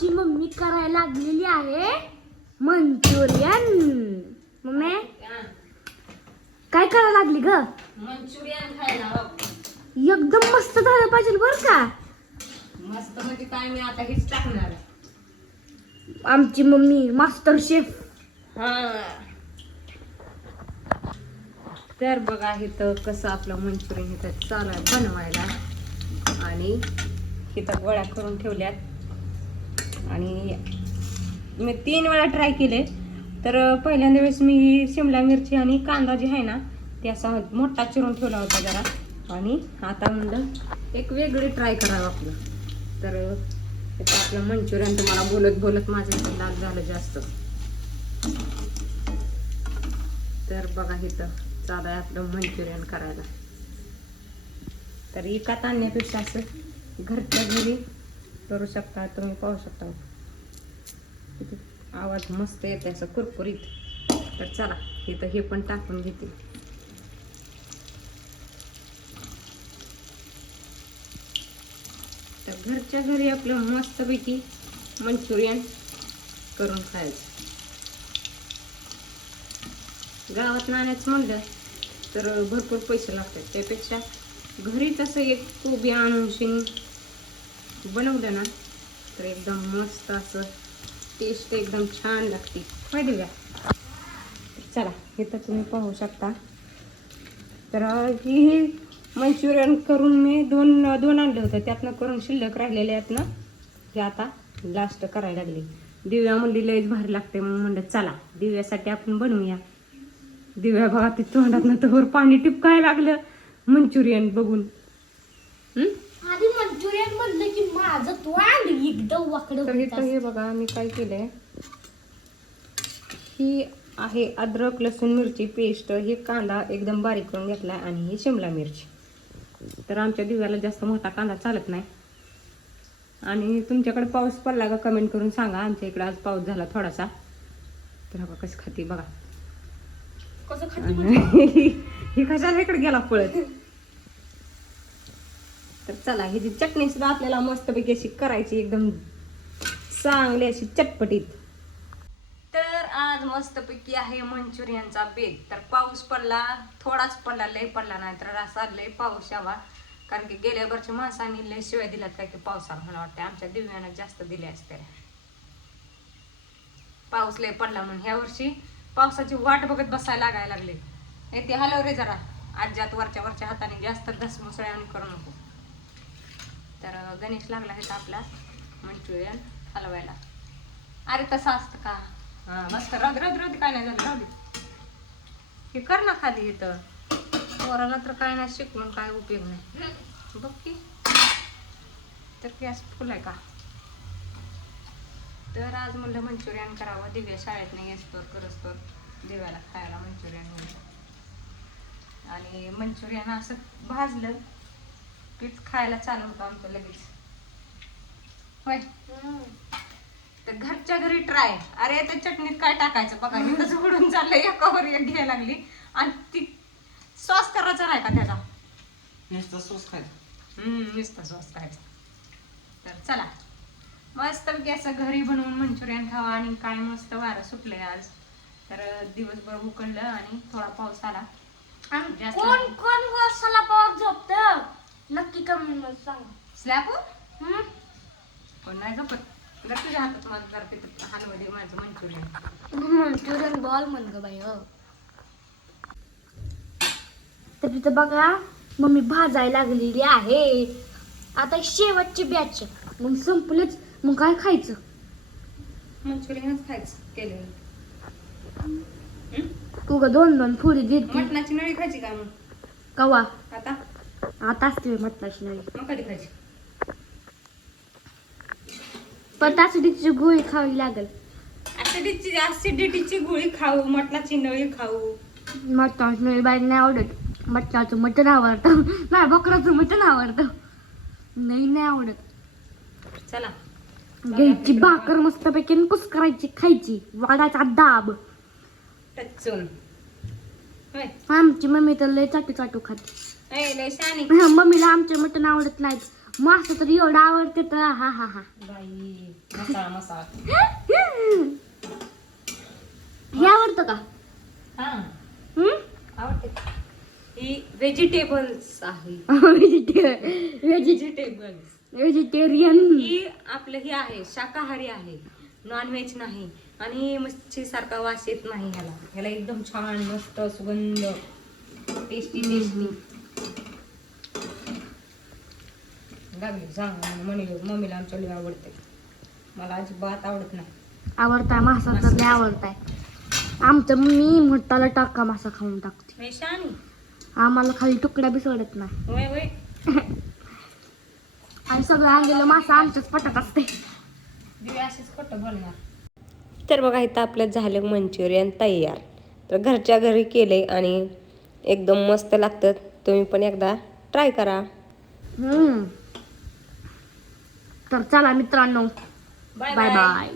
आमची मम्मी करायला लागलेली आहे मंचुरियन. मम्मी काय करायला लागली ग? मंचुरियन खायला. एकदम मस्त झालं पाहिजे बर का. मस्त म्हणजे काय, मी आता हेच टाकणार. आमची मम्मी मास्टर शेफ. तर बघा इथं कसं आपलं मंचुरियन इथं चालू आहे बनवायला. आणि इथं गोळ्या करून ठेवल्यात. आणि मी 3 वेळा ट्राय केले. तर पहिल्यांदा वेळेस मी शिमला मिरची आणि कांदा जे आहे ना ते असा मोठा चिरून ठेवला होता जरा. आणि आता म्हणलं एक वेगळी ट्राय करावं आपलं. तर इथं आपलं मंचुरियन तुम्हाला बोलत बोलत माझं इथं लाल झालं जास्त. तर बघा इथं चालू आहे आपलं मंचुरियन करायला. तर एकात आणण्यापेक्षा असं घरच्या घरी करू शकता तुम्ही. पाहू शकता आवाज मस्त येते असं कुरकुरीत. तर चला इथं हे पण टाकून घेते. तर घरच्या घरी आपलं मस्तपैकी मंचुरियन करून खायचं. गावात नाण्याचं म्हणलं तर भरपूर पैसे लागतात. त्यापेक्षा घरी तसं एक कोबी आणून शिन बनवलं ना तर एकदम मस्त असं टेस्ट एकदम छान लागते. माहिती का? चला इथं तुम्ही पाहू शकता. तर ही मंचुरियन करून मी दोन आणले होते. त्यातनं करून शिल्लक राहिलेले आहेत ना हे आता लास्ट करायला लागले. दिव्या म्हणली लयच भारी लागते. मग म्हणलं चला दिव्यासाठी आपण बनवूया. दिव्या बघा ती तोंडात ना तर पाणी टिपकायला लागलं मंचुरियन बघून. आधी मंचुरियन म्हणलं की माझं तोंड एकदम वाकडं तर इथं हे बघा मी काय केलंय. ही आहे अद्रक लसूण मिरची पेस्ट. हे कांदा एकदम बारीक करून घेतला आणि ही शिमला मिरची. तर आमच्या दिव्याला जास्त मोठा कांदा चालत नाही. आणि तुमच्याकडे पाऊस पडला का कमेंट करून सांगा. आमच्या इकडे आज पाऊस झाला थोडासा. तर बघा कसं खाते बघा. कसं खाते ही कशाला इकडे गेला पळत. तर चला ही जी चटणी सुद्धा आपल्याला मस्तपैकी अशी करायची एकदम चांगली अशी चटपटीत. तर आज मस्तपैकी आहे मंचुरियनचा बेत. तर पाऊस पडला थोडाच पडला लय पडला नाही. तर असा लय पाऊस यावा. कारण की गेल्या वर्षी माणसांनी लय शिवाय दिल्यात काय की पावसाला. मला वाटतं आमच्या दिव्यानं जास्त दिले असते. पाऊस लय पडला म्हणून ह्या वर्षी पावसाची वाट बघत बसायला लागायला लागले. ते हलव रे जरा आज्यात वरच्या हाताने जास्त घसमुसळ्या करू नको. तर गणेश लागला आहे आपला मंचुरियन हलवायला. अरे तसं असतं का? हा मस्त राहू दे काय नाही झालं. राहू दे हे कर ना खाली. इथं पोराला तर काय नाही शिकवून काय उपयोग नाही. बघ की तर गॅस फुल आहे का? तर आज म्हणलं मंचुरियन करावं. दिव्या शाळेत नाही येस्तोर करस्तोर दिव्याला खायला मंचुरियन म्हणलं. आणि मंचुरियन असं भाजलं पीठ खायला चालू होतं आमचं लगेच. होय तर घरच्या घरी ट्राय. अरे त्या चटणीत काय टाकायचं बघा. हे कसं उडून चाललंय. एकावर एक घ्यायला लागली. आणि ती सॉस करायचा नाही का त्याचा? नुसतं सॉस खायचं. नुसतं सॉस खायचा. तर चला मस्त असं घरी बनवून मंचुरियन खावा. आणि काय मस्त वारं सुटलंय आज. तर दिवसभर उकळलं आणि थोडा पाऊस आला. कोण कोण वर्षाला पाऊस झोपत नक्की कमेंट मध्ये सांगा. स्लॅब कोण नाही झोपत. जर तुझ्या हातात माझं जर तिथं हलवले माझं मंचुरियन बॉल म्हण ग बाई. तर तिथं बघा मम्मी भाजायला लागलेली आहे. आता शेवटची बॅच मग संपलंच. मग काय खायचं? मंचुरियनच खायचं केलं. तू ग 2-2 फुरी देते. मटणाची नळी खायची का मग? कवा आता आता असते मटणाची नळी. मग कधी खायची? पण ऍसिडिटीची गोळी खावी लागेल. ऍसिडिटीची गोळी खाऊ. मटणाची नळी खाऊ. मटणाची नळी बाई नाही आवडत. मटणाचं मटण आवडतं. नाही बकराचं मटण आवडतं. नाही आवडत. चला घ्यायची भाकर मस्तपैकी कुस करायची खायची. वाडाचा दाब टचून. होय आमची मम्मी तर लय चाटू खाते. लय शानी. मम्मीला आमचे मटण आवडत नाहीत. मासा तर एवढं आवडते तर हा हा हा बाई मसाला मसाला हे आवडतं का? हा हम्म? आवडते. ही व्हेजिटेबल्स आहे. Vegetables vegetarian. ही आपलं ही आहे, शाकाहारी आहे, नॉनव्हेज नाही आणि मच्छी सारखा वास येत नाही ह्याला. ह्याला एकदम छान मस्त सुगंध, टेस्टी टेस्टी लागली. सांग मम्मीला आमच्या लई आवडते, मला अजिबात आवडत नाही. आवडताय मासा तर लय आवडताय. आमच्या मम्मी मोठाला टाका मासा खाऊन टाकते. हे शानी आम्हाला खाली तुकडा बी सोडत नाही. होय होय. आणि सगळं आणलेलं मासा आमच्याच पटात असते. दिवे असेच खोटं बोलणार. तर बघा इथं आपलं झालं मंचुरियन तयार. तर घरच्या घरी केले आणि एकदम मस्त लागतं. तुम्ही पण एकदा ट्राय करा. तर चला मित्रांनो, बाय बाय बाय.